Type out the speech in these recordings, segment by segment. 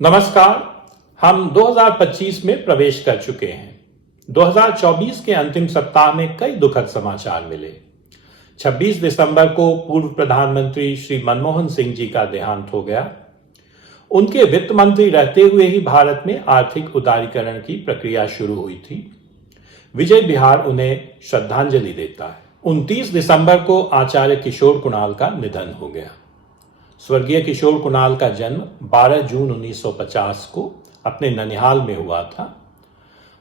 नमस्कार। हम 2025 में प्रवेश कर चुके हैं। 2024 के अंतिम सप्ताह में कई दुखद समाचार मिले। 26 दिसंबर को पूर्व प्रधानमंत्री श्री मनमोहन सिंह जी का देहांत हो गया। उनके वित्त मंत्री रहते हुए ही भारत में आर्थिक उदारीकरण की प्रक्रिया शुरू हुई थी। विजय बिहार उन्हें श्रद्धांजलि देता है। 29 दिसंबर को आचार्य किशोर कुणाल का निधन हो गया। स्वर्गीय किशोर कुणाल का जन्म 12 जून 1950 को अपने ननिहाल में हुआ था।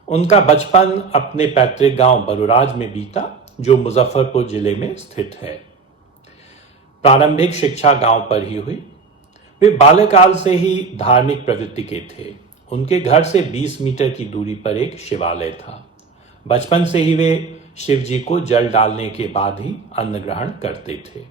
उनका बचपन अपने पैतृक गांव बरुराज में बीता, जो मुजफ्फरपुर जिले में स्थित है। प्रारंभिक शिक्षा गांव पर ही हुई। वे बाल्यकाल से ही धार्मिक प्रवृत्ति के थे। उनके घर से 20 मीटर की दूरी पर एक शिवालय था। बचपन से ही वे शिव जी को जल डालने के बाद ही अन्न ग्रहण करते थे।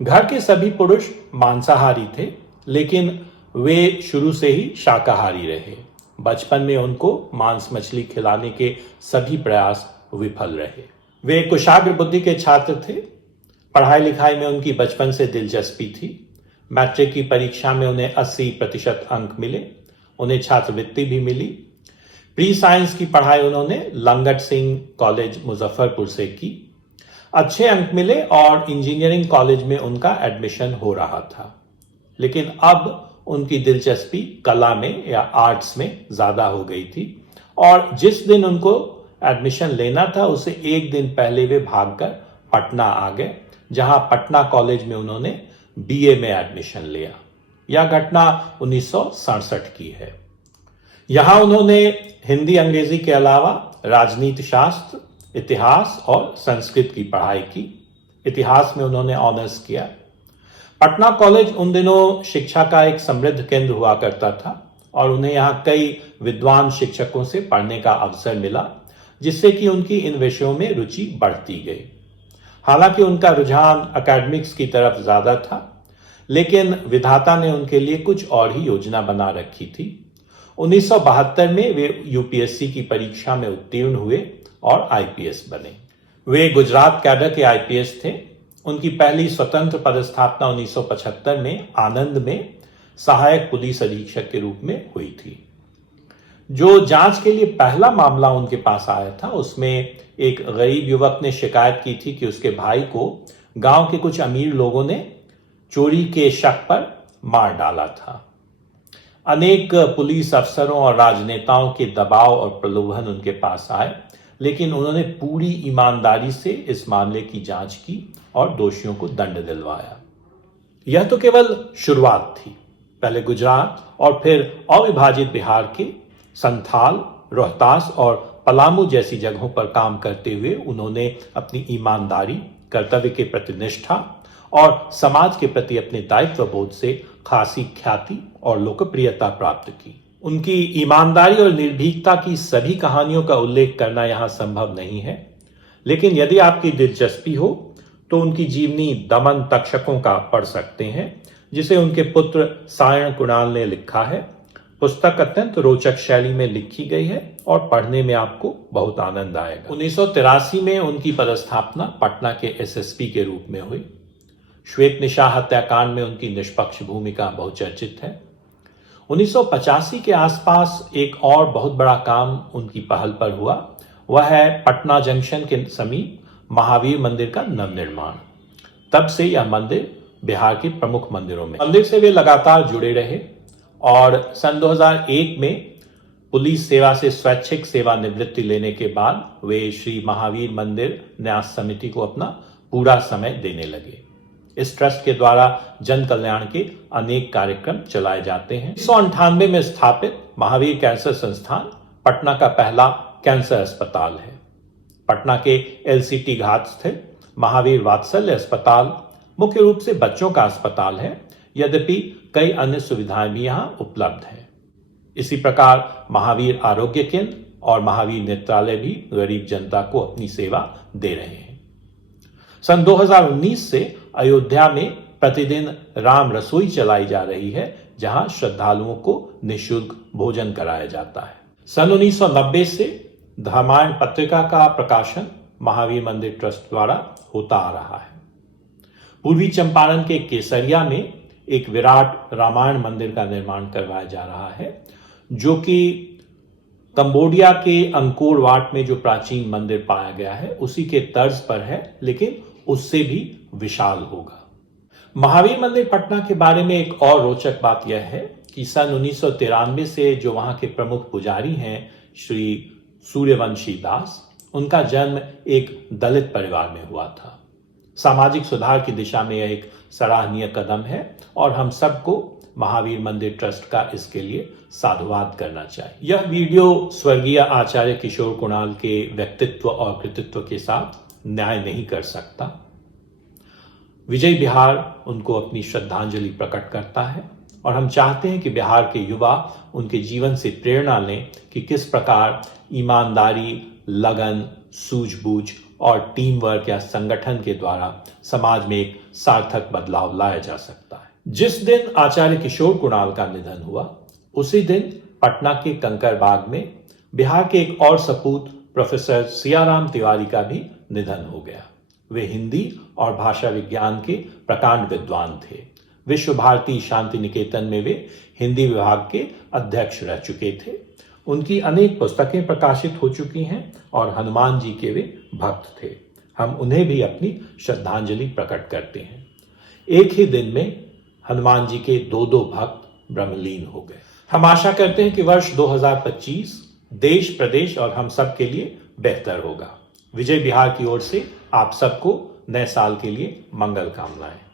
घर के सभी पुरुष मांसाहारी थे, लेकिन वे शुरू से ही शाकाहारी रहे। बचपन में उनको मांस मछली खिलाने के सभी प्रयास विफल रहे। वे कुशाग्र बुद्धि के छात्र थे। पढ़ाई लिखाई में उनकी बचपन से दिलचस्पी थी। मैट्रिक की परीक्षा में उन्हें 80% अंक मिले। उन्हें छात्रवृत्ति भी मिली। प्री साइंस की पढ़ाई उन्होंने लंगट सिंह कॉलेज मुजफ्फरपुर से की। अच्छे अंक मिले और इंजीनियरिंग कॉलेज में उनका एडमिशन हो रहा था। लेकिन अब उनकी दिलचस्पी कला में या आर्ट्स में ज्यादा हो गई थी और जिस दिन उनको एडमिशन लेना था उससे एक दिन पहले वे भागकर पटना आ गए, जहां पटना कॉलेज में उन्होंने बीए में एडमिशन लिया। यह घटना 1967 की है। यहां उन्होंने हिंदी अंग्रेजी के अलावा राजनीति शास्त्र, इतिहास और संस्कृत की पढ़ाई की। इतिहास में उन्होंने ऑनर्स किया। पटना कॉलेज उन दिनों शिक्षा का एक समृद्ध केंद्र हुआ करता था और उन्हें यहां कई विद्वान शिक्षकों से पढ़ने का अवसर मिला, जिससे कि उनकी इन विषयों में रुचि बढ़ती गई। हालांकि उनका रुझान एकेडमिक्स की तरफ ज्यादा था, लेकिन विधाता ने उनके लिए कुछ और ही योजना बना रखी थी। 1972 में वे यूपीएससी की परीक्षा में उत्तीर्ण हुए और आईपीएस बने। वे गुजरात कैडर के आईपीएस थे। उनकी पहली स्वतंत्र पदस्थापना 1975 में आनंद में सहायक पुलिस अधीक्षक के रूप में हुई थी। जो जांच के लिए पहला मामला उनके पास आया था, उसमें एक गरीब युवक ने शिकायत की थी कि उसके भाई को गांव के कुछ अमीर लोगों ने चोरी के शक पर मार डाला था। अनेक पुलिस अफसरों और राजनेताओं के दबाव और प्रलोभन उनके पास आए, लेकिन उन्होंने पूरी ईमानदारी से इस मामले की जांच की और दोषियों को दंड दिलवाया। यह तो केवल शुरुआत थी। पहले गुजरात और फिर अविभाजित बिहार के संथाल, रोहतास और पलामू जैसी जगहों पर काम करते हुए उन्होंने अपनी ईमानदारी, कर्तव्य के प्रति निष्ठा और समाज के प्रति अपने दायित्व बोध से खासी ख्याति और लोकप्रियता प्राप्त की। उनकी ईमानदारी और निर्भीकता की सभी कहानियों का उल्लेख करना यहां संभव नहीं है, लेकिन यदि आपकी दिलचस्पी हो तो उनकी जीवनी दमन तक्षकों का पढ़ सकते हैं, जिसे उनके पुत्र सायण कुणाल ने लिखा है। पुस्तक अत्यंत रोचक शैली में लिखी गई है और पढ़ने में आपको बहुत आनंद आएगा। 1983 में उनकी पदस्थापना पटना के एसएसपी के रूप में हुई। श्वेत निशा हत्याकांड में उनकी निष्पक्ष भूमिका बहुचर्चित है। 1985 के आसपास एक और बहुत बड़ा काम उनकी पहल पर हुआ। वह है पटना जंक्शन के समीप महावीर मंदिर का नवनिर्माण। तब से यह मंदिर बिहार के प्रमुख मंदिरों में। मंदिर से वे लगातार जुड़े रहे और सन 2001 में पुलिस सेवा से स्वैच्छिक सेवानिवृत्ति लेने के बाद वे श्री महावीर मंदिर न्यास समिति को अपना पूरा समय देने लगे। इस ट्रस्ट के द्वारा जन कल्याण के अनेक कार्यक्रम चलाए जाते हैं। 1998 में स्थापित महावीर कैंसर संस्थान पटना का पहला कैंसर अस्पताल है। पटना के एलसीटी घाट स्थित महावीर वात्सल्य अस्पताल मुख्य रूप से बच्चों का अस्पताल है, यद्यपि कई अन्य सुविधाएं भी यहां उपलब्ध हैं। इसी प्रकार महावीर आरोग्य केंद्र और महावीर नेत्रालय भी गरीब जनता को अपनी सेवा दे रहे हैं। सन 2019 से अयोध्या में प्रतिदिन राम रसोई चलाई जा रही है, जहां श्रद्धालुओं को निःशुल्क भोजन कराया जाता है। सन 1990 से रामायण पत्रिका का प्रकाशन महावीर मंदिर ट्रस्ट द्वारा होता आ रहा है। पूर्वी चंपारण के केसरिया में एक विराट रामायण मंदिर का निर्माण करवाया जा रहा है, जो कि कंबोडिया के अंकोर वाट में जो प्राचीन मंदिर पाया गया है उसी के तर्ज पर है, लेकिन उससे भी विशाल होगा। महावीर मंदिर पटना के बारे में एक और रोचक बात यह है कि सन 1993 से जो वहां के प्रमुख पुजारी हैं श्री सूर्यवंशी दास, उनका जन्म एक दलित परिवार में हुआ था। सामाजिक सुधार की दिशा में यह एक सराहनीय कदम है और हम सबको महावीर मंदिर ट्रस्ट का इसके लिए साधुवाद करना चाहिए। यह वीडियो स्वर्गीय आचार्य किशोर कुणाल के व्यक्तित्व और कृतित्व के साथ न्याय नहीं कर सकता। विजय बिहार उनको अपनी श्रद्धांजलि प्रकट करता है और हम चाहते हैं कि बिहार के युवा उनके जीवन से प्रेरणा लें कि किस प्रकार ईमानदारी, लगन, सूझबूझ और टीम वर्क या संगठन के द्वारा समाज में एक सार्थक बदलाव लाया जा सकता है। जिस दिन आचार्य किशोर कुणाल का निधन हुआ, उसी दिन पटना के कंकरबाग में बिहार के एक और सपूत प्रोफेसर सियाराम तिवारी का भी निधन हो गया। वे हिंदी और भाषा विज्ञान के प्रकांड विद्वान थे। विश्व भारती शांति निकेतन में वे हिंदी विभाग के अध्यक्ष रह चुके थे। उनकी अनेक पुस्तकें प्रकाशित हो चुकी हैं और हनुमान जी के वे भक्त थे। हम उन्हें भी अपनी श्रद्धांजलि प्रकट करते हैं। एक ही दिन में हनुमान जी के दो भक्त ब्रह्मलीन हो गए। हम आशा करते हैं कि वर्ष 2025 देश, प्रदेश और हम सब के लिए बेहतर होगा। विजय बिहार की ओर से आप सबको नए साल के लिए मंगल कामनाएं।